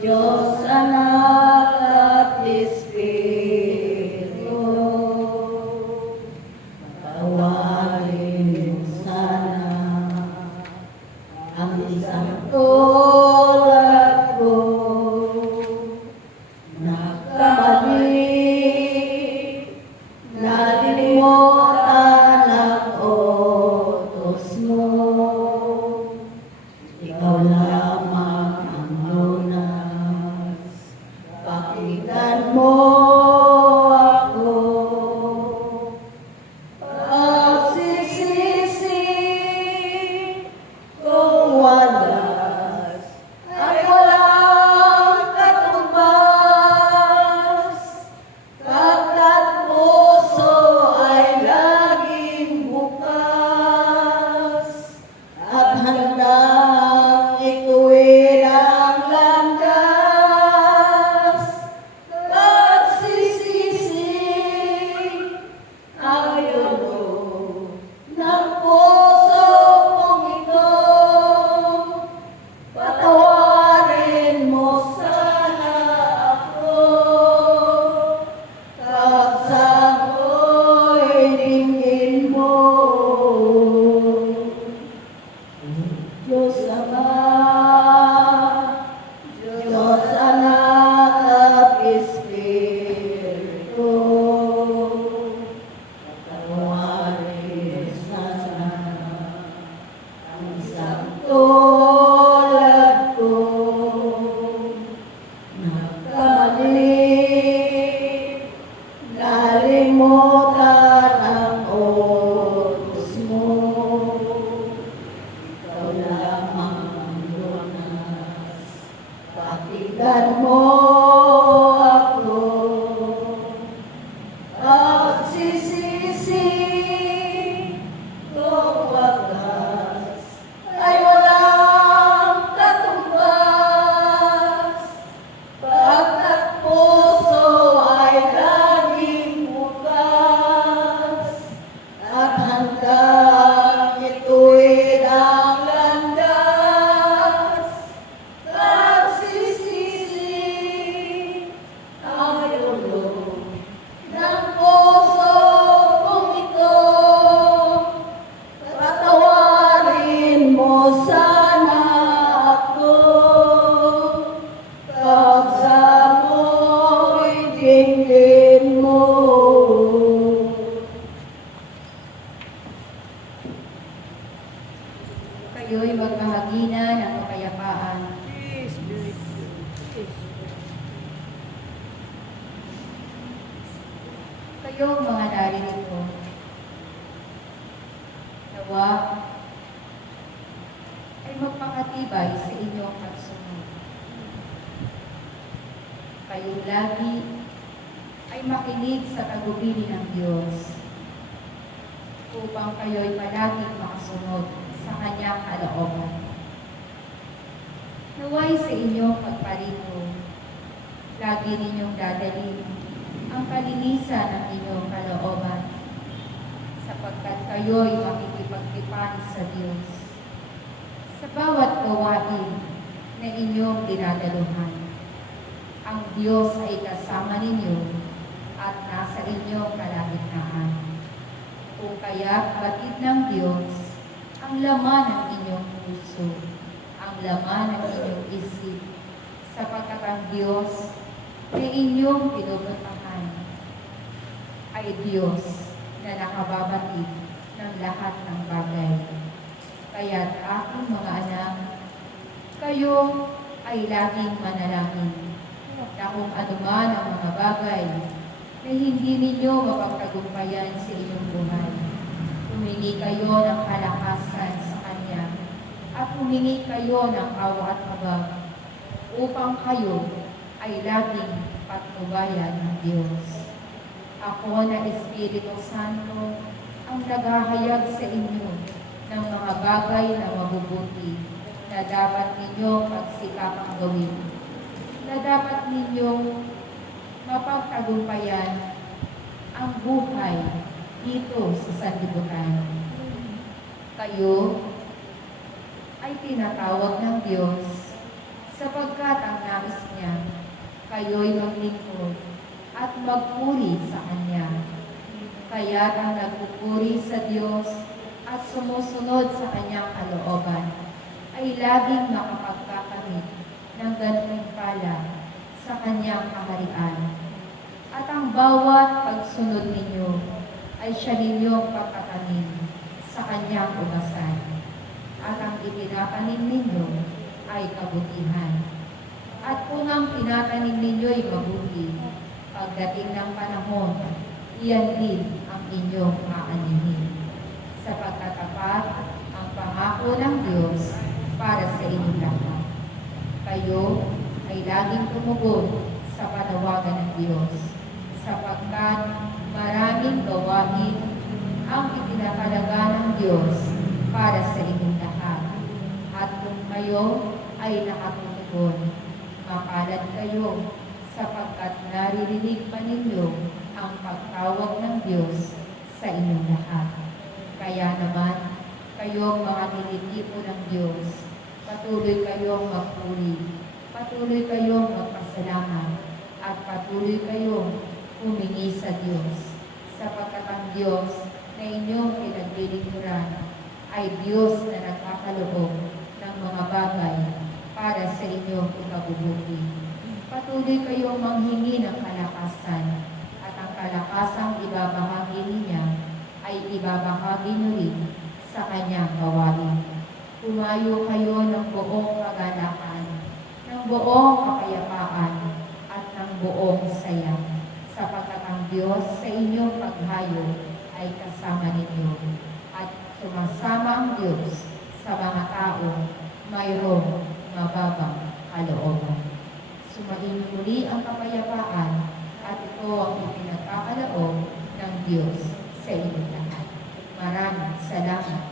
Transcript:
Diyos Anak at Espiritu, patawarin mo sana ang isang tulad ko na kamali, nalilimutan ang utos mo. Ikaw lamang ang lunas, pakinggan mo ako. Pagsisisi kung wagas ay walang katumbas, pagkat puso ay laging bukas at handang ituwid ang landas. Pagsisisi ang dulo ng puso kong ito, patawarin mo sana ako, kapsa ko'y dinggin mo. Diyos Ama, Diyos Anak at Espiritu, patawarin sana ang isang tulad ko na kamali, nalimutan ang utos mo. Ikaw lamang ang lunas, pakinggan mo ako. Pagsisisi kung wagas ay walang katumbas, pagkat puso ay laging bukas at handang ituwid ang landas. Pagsisisi ang dulo ng puso kong ito, patawarin mo sana ako, kapsa mo'y dinggin mo. Kayo'y magbahagina ng kapayapaan. Kayong mga naririto, nawa ay magpakatibay sa inyong pagsunod. Kayong lagi ay makinig sa tagubilin ng Diyos, upang kayo'y palaging makasunod sa Kanyang kalooban. Naway sa inyong pagparito, lagi ninyong dadalhin ang kalinisan ng inyong kalooban, sapagkat kayo'y makikipagtipan sa Diyos sa bawat gawain na inyong dinadaluhan. Ang Diyos ay kasama ninyo at nasa inyong kalagitnaan. Kung kaya batid ng Diyos ang laman ng inyong puso, ang laman ng inyong isip, sapagkat ang Diyos na inyong pinuputahan ay Diyos na nakababatid ng lahat ng bagay. Kaya't aking mga anak, kayo ay laging manalangin na kung anuman ang mga bagay na hindi ninyo mapagtagumpayan sa inyong buhay, humingi kayo ng kalakasan sa Kanya at humingi kayo ng awa at habag upang kayo ay laging patnubayan ng Diyos. Ako na Espiritu Santo ang naghahayag sa inyo ng mga bagay na mabubuti na dapat ninyong pagsikapang gawin, na dapat ninyong mapagtagumpayan ang buhay dito sa sanlibutan. Kayo ay tinatawag ng Diyos, sapagkat ang nais niya, kayo'y maglingkod at magpuri sa Kanya. Kaya't ang nagpupuri sa Diyos at sumusunod sa Kanyang kalooban ay laging makapagkakamit ng gantimpala sa Kanyang kaharian. At ang bawat pagsunod ninyo ay siya ninyong pagkatanim sa Kanyang ugasan. At ang itinatanim ninyo ay kabutihan. At kung ang tinatanim ninyo'y mabuti, pagdating ng panahon, iyan din ang inyong aanihin. Sapagkat tapat ang pangako ng Diyos para sa inyong lahat. Kayo ay laging tumugon sa panawagan ng Diyos, sapagkat maraming gawain ang itinatalaga ng Diyos para sa inyong lahat. At kung kayo ay nakatutugon, mapalad kayo sapagkat naririnig pa ninyo ang pagtawag ng Diyos sa inyong lahat. Kaya naman, kayong mga nililipo ng Diyos, patuloy kayong magpuri, patuloy kayong magpasalamat, at patuloy kayong humingi sa Diyos, sapagkat ang Diyos na inyong pinaglilingkuran ay Diyos na nagkakaloob ng mga bagay para sa inyong ikabubuti. Patuloy kayong manghingi ng kalakasan, at ang kalakasang ibabahagi niya ay ibabahagi niyo rin sa kanyang gawain. Humayo kayo ng buong kagalakan, ng buong kapayapaan, at ng buong saya, sapagkat ang Diyos sa inyong paghayo ay kasama ninyo, at sumasama ang Diyos sa mga tao mayroong mababang kalooban. Sumain muli ang kapayapaan, at ito ang ipinagkakaloob ng Diyos sa inyong lahat. Maraming salamat